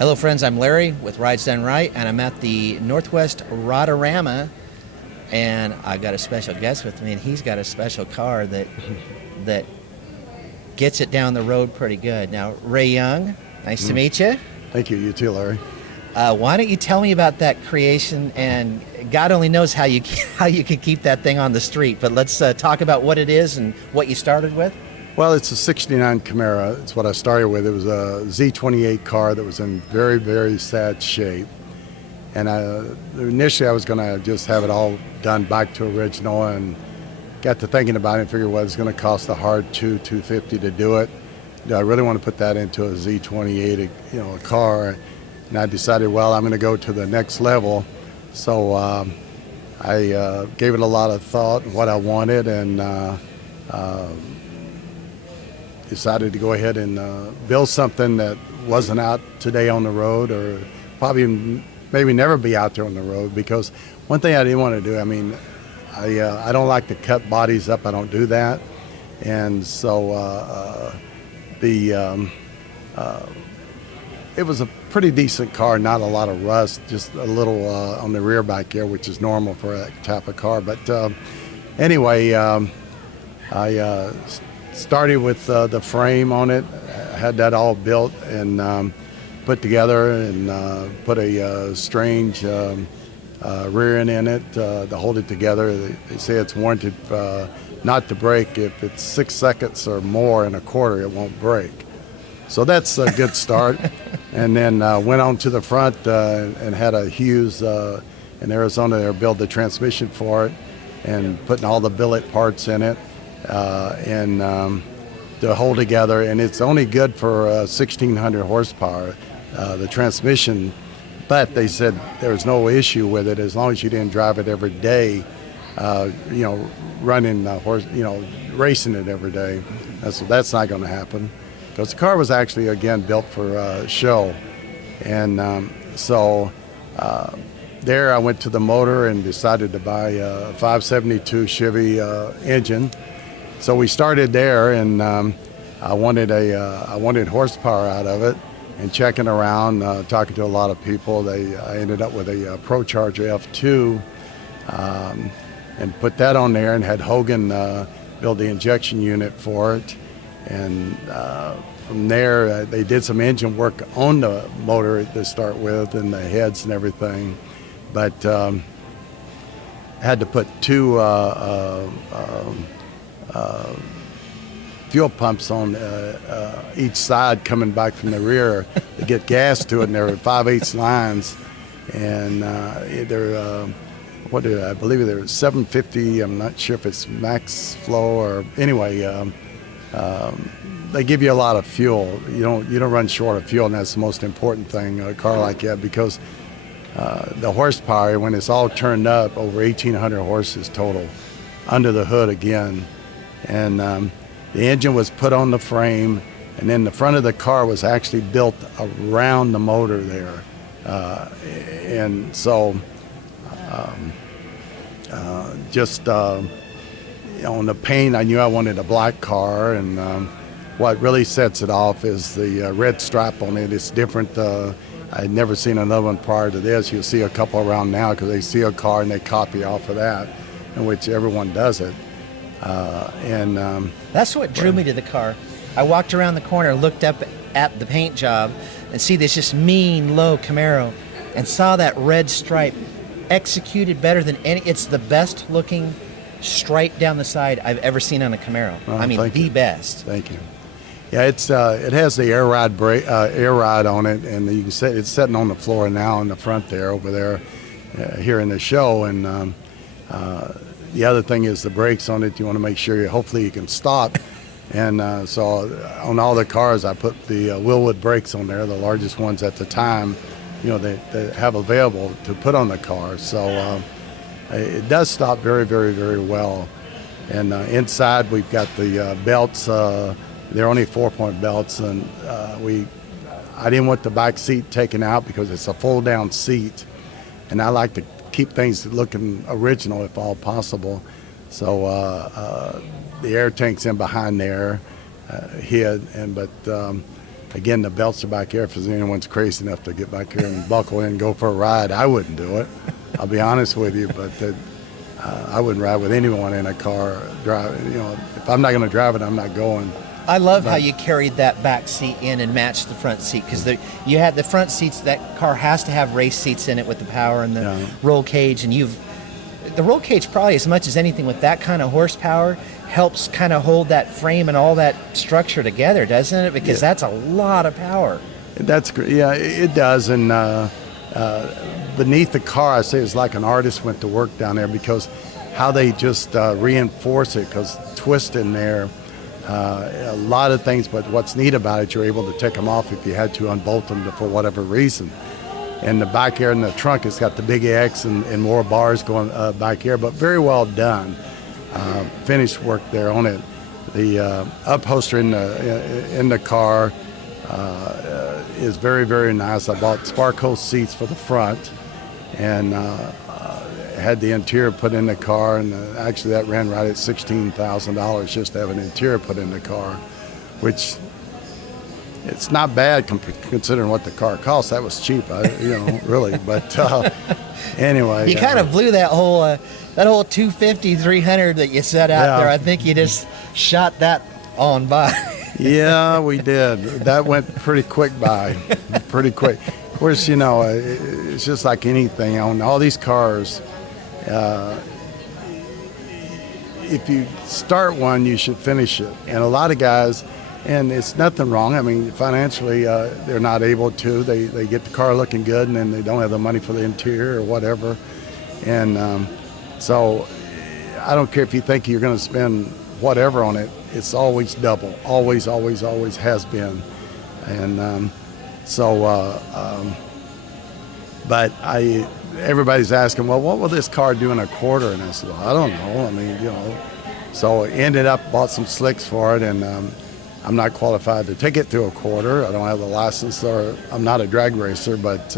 Hello friends, I'm Larry with Rides Done Right, and I'm at the Northwest Rodarama, and I got a special guest with me, and he's got a special car that gets it down the road pretty good. Now, Ray Young, nice to meet you. Thank you. You too, Larry. Why don't you tell me about that creation, and God only knows how you can keep that thing on the street, but let's talk about what it is and what you started with. Well, it's a 69 Camaro. It's what I started with. It was a Z28 car that was in very, very sad shape. And initially I was going to just have it all done back to original, and got to thinking about it and figured, well, it's going to cost a hard $250 to do it. Do I really want to put that into a Z28, a car? And I decided, well, I'm going to go to the next level. So I gave it a lot of thought and what I wanted, and decided to go ahead and build something that wasn't out today on the road, or probably maybe never be out there on the road. Because one thing I didn't want to do, I don't like to cut bodies up. I don't do that. And so it was a pretty decent car, not a lot of rust, just a little on the rear back here, which is normal for that type of car. But anyway, I started with the frame on it. I had that all built and put together, and put a strange rear end in it to hold it together. They say it's warranted not to break. If it's 6 seconds or more in a quarter, it won't break. So that's a good start. And then went on to the front and had a Hughes in Arizona there build the transmission for it, and putting all the billet parts in it. And to hold together, and it's only good for 1,600 horsepower, the transmission, but they said there was no issue with it as long as you didn't drive it every day, running racing it every day. That's not going to happen, because the car was actually, again, built for show. And so there I went to the motor and decided to buy a 572 Chevy engine. So we started there, and I wanted horsepower out of it, and checking around, talking to a lot of people. I ended up with a ProCharger F2, and put that on there, and had Hogan build the injection unit for it. And from there, they did some engine work on the motor to start with, and the heads and everything, but had to put two fuel pumps on each side coming back from the rear to get gas to it, and there were 5/8 lines, and I believe they're 750. I'm not sure if it's max flow or anyway. They give you a lot of fuel. You don't run short of fuel, and that's the most important thing a car like that, because the horsepower, when it's all turned up, over 1,800 horses total under the hood again. And the engine was put on the frame, and then the front of the car was actually built around the motor there. And so just on the paint, I knew I wanted a black car, and what really sets it off is the red stripe on it. It's different. I'd never seen another one prior to this. You'll see a couple around now because they see a car and they copy off of that, in which everyone does it. That's what drew me to the car. I walked around the corner, looked up at the paint job, and see this just mean low Camaro, and saw that red stripe executed better than any. It's the best looking stripe down the side I've ever seen on a Camaro. The best. Thank you. Yeah, it has the air ride on it, and you can see it's sitting on the floor now in the front there, over there, here in the show. And the other thing is the brakes on it. You want to make sure hopefully you can stop. And so on all the cars, I put the Willwood brakes on there, the largest ones at the time, they have available to put on the car. So it does stop very, very, very well. And inside we've got the belts. They're only 4-point belts, and I didn't want the back seat taken out because it's a fold-down seat, and I like to keep things looking original if all possible. So the air tank's in behind there, but Again, the belts are back here. If anyone's crazy enough to get back here and buckle in and go for a ride, I wouldn't do it. I'll be honest with you, but I wouldn't ride with anyone in a car. If I'm not going to drive it, I'm not going. I love how you carried that back seat in and matched the front seat, because you had the front seats. That car has to have race seats in it with the power and the roll cage, and the roll cage probably as much as anything with that kind of horsepower helps kind of hold that frame and all that structure together, doesn't it? Because that's a lot of power. That's great. Yeah, it does. And beneath the car, I say it's like an artist went to work down there, because how they just reinforce it, because twist in there, a lot of things. But what's neat about it, you're able to take them off if you had to, unbolt them for whatever reason. And the back here in the trunk, it's got the big X and more bars going back here, but very well done. Finished work there on it. The upholstery in the car is very, very nice. I bought Sparkle seats for the front, and had the interior put in the car, and actually that ran right at $16,000 just to have an interior put in the car, which it's not bad considering what the car costs. That was cheap, really. But anyway, you kind of blew that whole 250, 300 that you set out there. I think you just shot that on by. Yeah, we did. That went pretty quick by, pretty quick. Of course, it's just like anything on all these cars. If you start one, you should finish it. And a lot of guys, and it's nothing wrong. I mean, financially, they're not able to. They get the car looking good, and then they don't have the money for the interior or whatever. And so I don't care if you think you're going to spend whatever on it. It's always double. Always, always, always has been. And but everybody's asking, well, what will this car do in a quarter? And I said, well, I don't know. I mean, So I ended up, bought some slicks for it, and I'm not qualified to take it through a quarter. I don't have the license, or I'm not a drag racer, but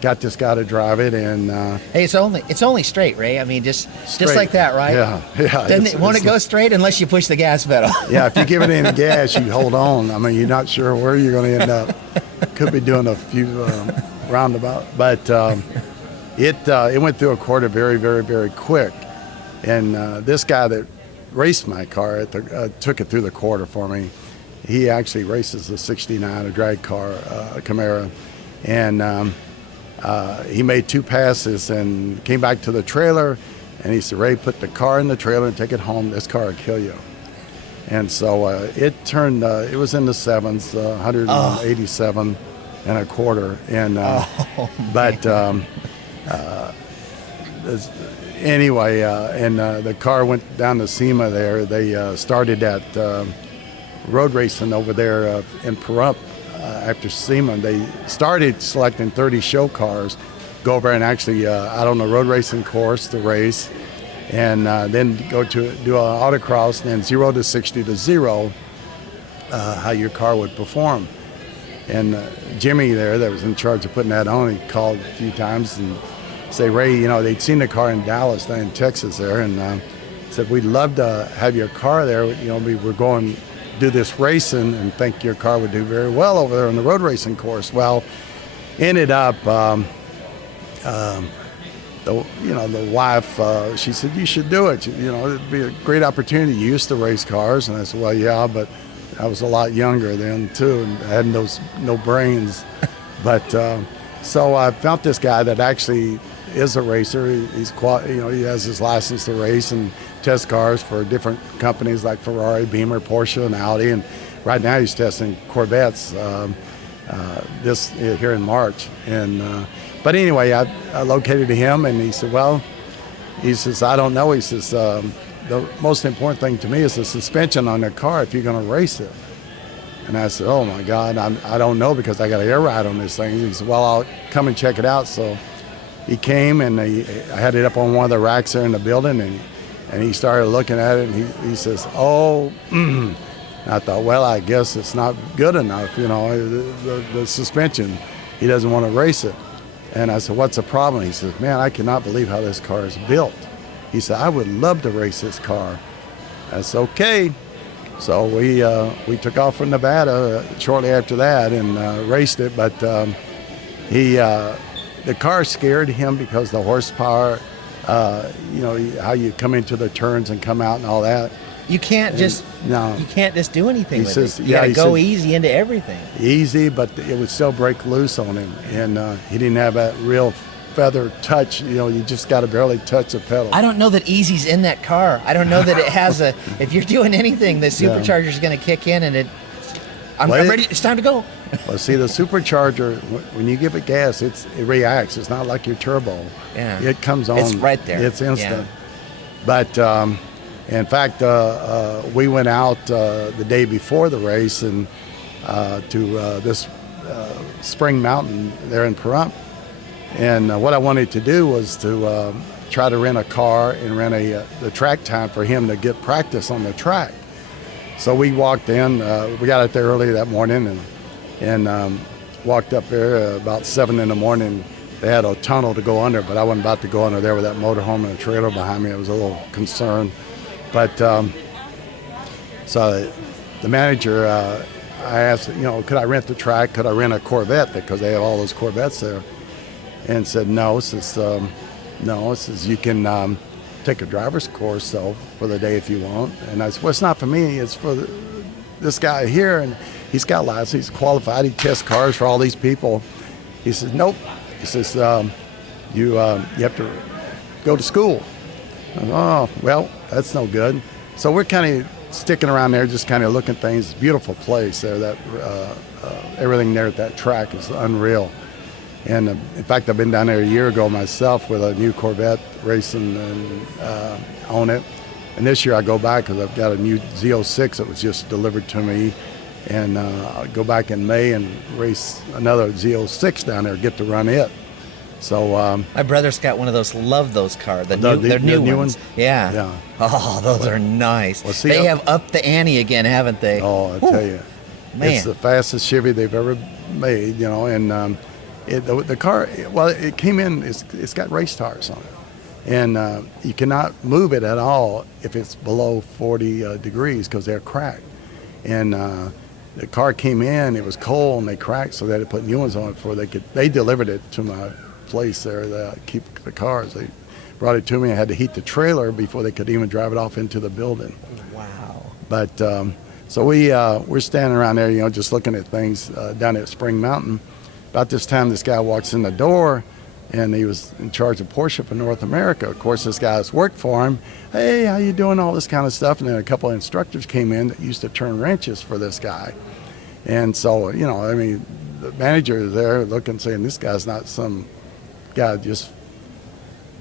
got this guy to drive it. And hey, it's only straight, Ray. I mean, just like that, right? Yeah. Won't it go straight unless you push the gas pedal? Yeah, if you give it any gas, you hold on. I mean, you're not sure where you're going to end up. Could be doing a few roundabout, but it went through a quarter very, very, very quick. And this guy that raced my car took it through the quarter for me. He actually races a '69, a drag car, Camaro, and he made 2 passes and came back to the trailer, and he said, Ray, put the car in the trailer and take it home. This car will kill you. And so it turned, it was in the 7s, 187 and a quarter. And anyway, and the car went down to SEMA there. They started at road racing over there in Pahrump. After SEMA, they started selecting 30 show cars, go over and actually out on the road racing course to race, and then go to do an autocross, and then 0 to 60 to 0, how your car would perform. And Jimmy there, that was in charge of putting that on, he called a few times and say, Ray, they'd seen the car in Dallas, down in Texas there, and said, we'd love to have your car there. We were going do this racing and think your car would do very well over there on the road racing course. Well, ended up, the wife, she said, you should do it. It'd be a great opportunity. You used to race cars. And I said, well, yeah, but I was a lot younger then too, and I had no brains. But so I found this guy that actually is a racer. He has his license to race and test cars for different companies like Ferrari, Beamer, Porsche, and Audi. And right now he's testing Corvettes this here in March. And but anyway, I located him, and he said, well, he says, I don't know. He says, the most important thing to me is the suspension on the car if you're going to race it. And I said, oh my God, I don't know, because I got an air ride on this thing. He said, well, I'll come and check it out. So he came, and I had it up on one of the racks there in the building, and he started looking at it, and he says, oh, I thought, well, I guess it's not good enough, the suspension. He doesn't want to race it. And I said, what's the problem? He says, man, I cannot believe how this car is built. He said, I would love to race this car. I said, okay. So we took off from Nevada shortly after that and raced it, but the car scared him because the horsepower, how you come into the turns and come out and all that. You can't just do anything with it. You got to go easy into everything. Easy, but it would still break loose on him, and he didn't have that real feather touch. You just got to barely touch the pedal. I don't know that easy's in that car. I don't know that it has a. If you're doing anything, the supercharger is going to kick in, and I'm ready. It's time to go. Well, see, the supercharger, when you give it gas, it reacts. It's not like your turbo. Yeah. It comes on. It's right there. It's instant. Yeah. But in fact, we went out the day before the race and to this Spring Mountain there in Pahrump. And what I wanted to do was to try to rent a car and rent the track time for him to get practice on the track. So we walked in. We got out there early that morning and walked up there about 7 in the morning. They had a tunnel to go under, but I wasn't about to go under there with that motorhome and a trailer behind me. I was a little concerned. But so the manager, I asked, could I rent the track? Could I rent a Corvette? Because they have all those Corvettes there. And said, no. Says, you can take a driver's course, for the day if you want. And I said, well, it's not for me. It's for this guy here. And he's got license. He's qualified. He tests cars for all these people. He says, nope. He says, you have to go to school. Oh, well, that's no good. So we're kind of sticking around there, just kind of looking at things. Beautiful place there. That everything there at that track is unreal. And in fact, I've been down there a year ago myself with a new Corvette racing and on it. And this year I go back because I've got a new Z06 that was just delivered to me. And I'll go back in May and race another Z06 down there, get to run it. So my brother's got one of those. Love those cars. They're new ones. Yeah. Yeah. Oh, those are nice. Well, see, they have upped the ante again, haven't they? Oh, I tell you, man, it's the fastest Chevy they've ever made. And the car. Well, it came in. It's got race tires on it, and you cannot move it at all if it's below 40 degrees because they're cracked. And the car came in. It was cold, and they cracked, so they had to put new ones on it before they could. They delivered it to my place there that keep the cars. They brought it to me. I had to heat the trailer before they could even drive it off into the building. Wow. But so we're standing around there, just looking at things down at Spring Mountain. About this time, this guy walks in the door, and he was in charge of Porsche for North America. Of course, this guy's worked for him. Hey, how you doing? All this kind of stuff. And then a couple of instructors came in that used to turn wrenches for this guy. And so, the manager is there looking, saying, this guy's not some guy just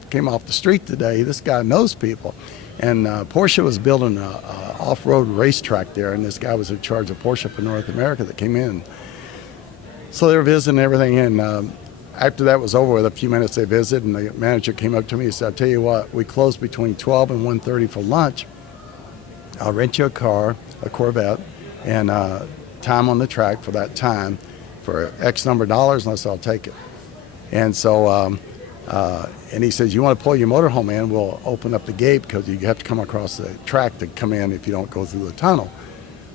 came off the street today. This guy knows people. And Porsche was building a off-road racetrack there, and this guy was in charge of Porsche for North America that came in. So they were visiting everything, and after that was over with, a few minutes they visited, and the manager came up to me and said, I'll tell you what, we close between 12 and 1:30 for lunch. I'll rent you a car, a Corvette, and time on the track for that time for X number of dollars, and I said, I'll take it. And so, and he says, you want to pull your motorhome in, we'll open up the gate because you have to come across the track to come in if you don't go through the tunnel.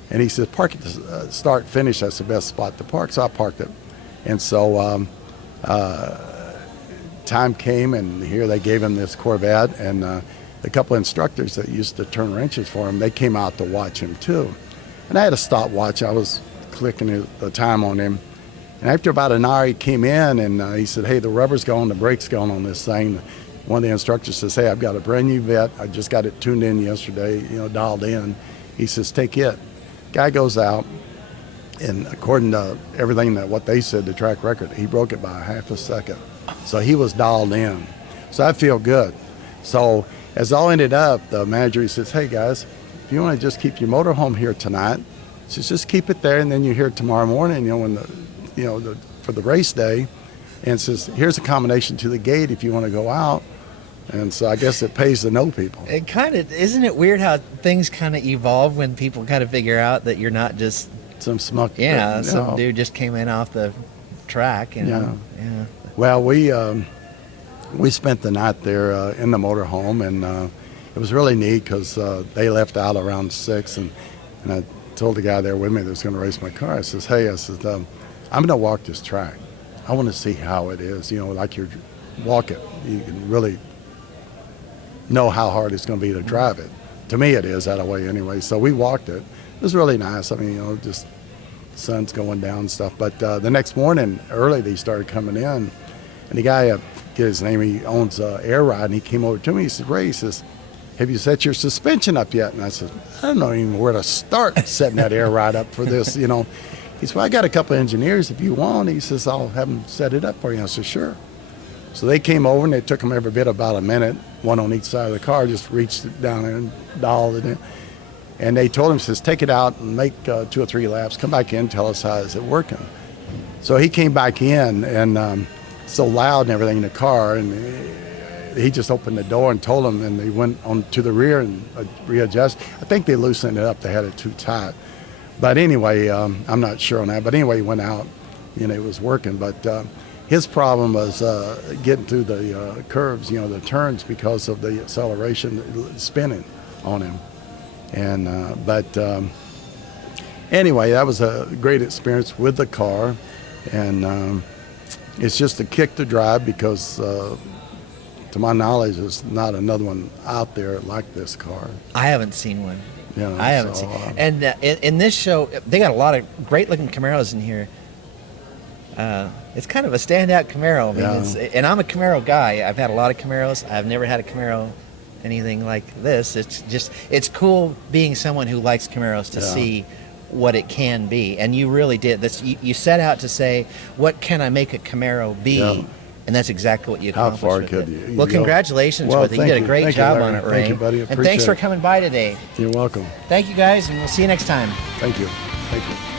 And he says, park at the start, finish, that's the best spot to park. So I parked it. And so time came, and here they gave him this Corvette, and a couple of instructors that used to turn wrenches for him, they came out to watch him too. And I had a stopwatch. I was clicking the time on him. And after about an hour, he came in, and he said, hey, the rubber's going, the brake's going on this thing. One of the instructors says, hey, I've got a brand new vet. I just got it tuned in yesterday, dialed in. He says, take it. Guy goes out, and according to everything that what they said, the track record, he broke it by half a second. So he was dialed in. So I feel good. So as all ended up, the manager, he says, hey guys, if you want to just keep your motorhome here tonight, he says, just keep it there, and then you're here tomorrow morning, when for the race day, and says, here's a combination to the gate if you want to go out. And so I guess it pays to know people. It kind of, isn't it weird how things kind of evolve when people kind of figure out that you're not just some smuck. Yeah, some dude just came in off the track. Yeah. Well, we spent the night there in the motorhome, and it was really neat because they left out around 6, and And I told the guy there with me that was going to race my car, I says, hey, I'm going to walk this track. I want to see how it is. You know, like you walk it, you can really know how hard it's going to be to drive it. To me, it is that way anyway. So we walked it. It was really nice. I mean, you know, just the sun's going down and stuff. But the next morning, early, they started coming in. And the guy, get his name, he owns Air Ride, and he came over to me. He said, Ray, he says, have you set your suspension up yet? And I said, I don't know even where to start setting that Air Ride up for this, you know. He said, well, I got a couple of engineers if you want. He says, I'll have them set it up for you. I said, sure. So they came over, and it took them every bit about a minute, one on each side of the car, just reached it down there and dialed it in. And they told him, says, take it out and make 2 or 3 laps. Come back in, tell us how is it working. So he came back in, and so loud and everything in the car, and he just opened the door and told them, and they went on to the rear and readjust. I think they loosened it up. They had it too tight. But anyway, I'm not sure on that. But anyway, he went out, you know, it was working. But his problem was getting through the curves, you know, the turns, because of the acceleration spinning on him. And anyway, that was a great experience with the car. And it's just a kick to drive because to my knowledge, there's not another one out there like this car. I haven't seen one. You know, I haven't seen. And in this show, they got a lot of great-looking Camaros in here. It's kind of a standout Camaro. I mean, and I'm a Camaro guy. I've had a lot of Camaros. I've never had a Camaro anything like this. It's cool being someone who likes Camaros to see what it can be. And you really did this. You set out to say, what can I make a Camaro be? Yeah. And that's exactly what you accomplished. How far with could it. you Well, congratulations with it. You did a great job on it, Ray. Thank you, buddy. And thanks for coming by today. You're welcome. Thank you, guys, and we'll see you next time. Thank you. Thank you.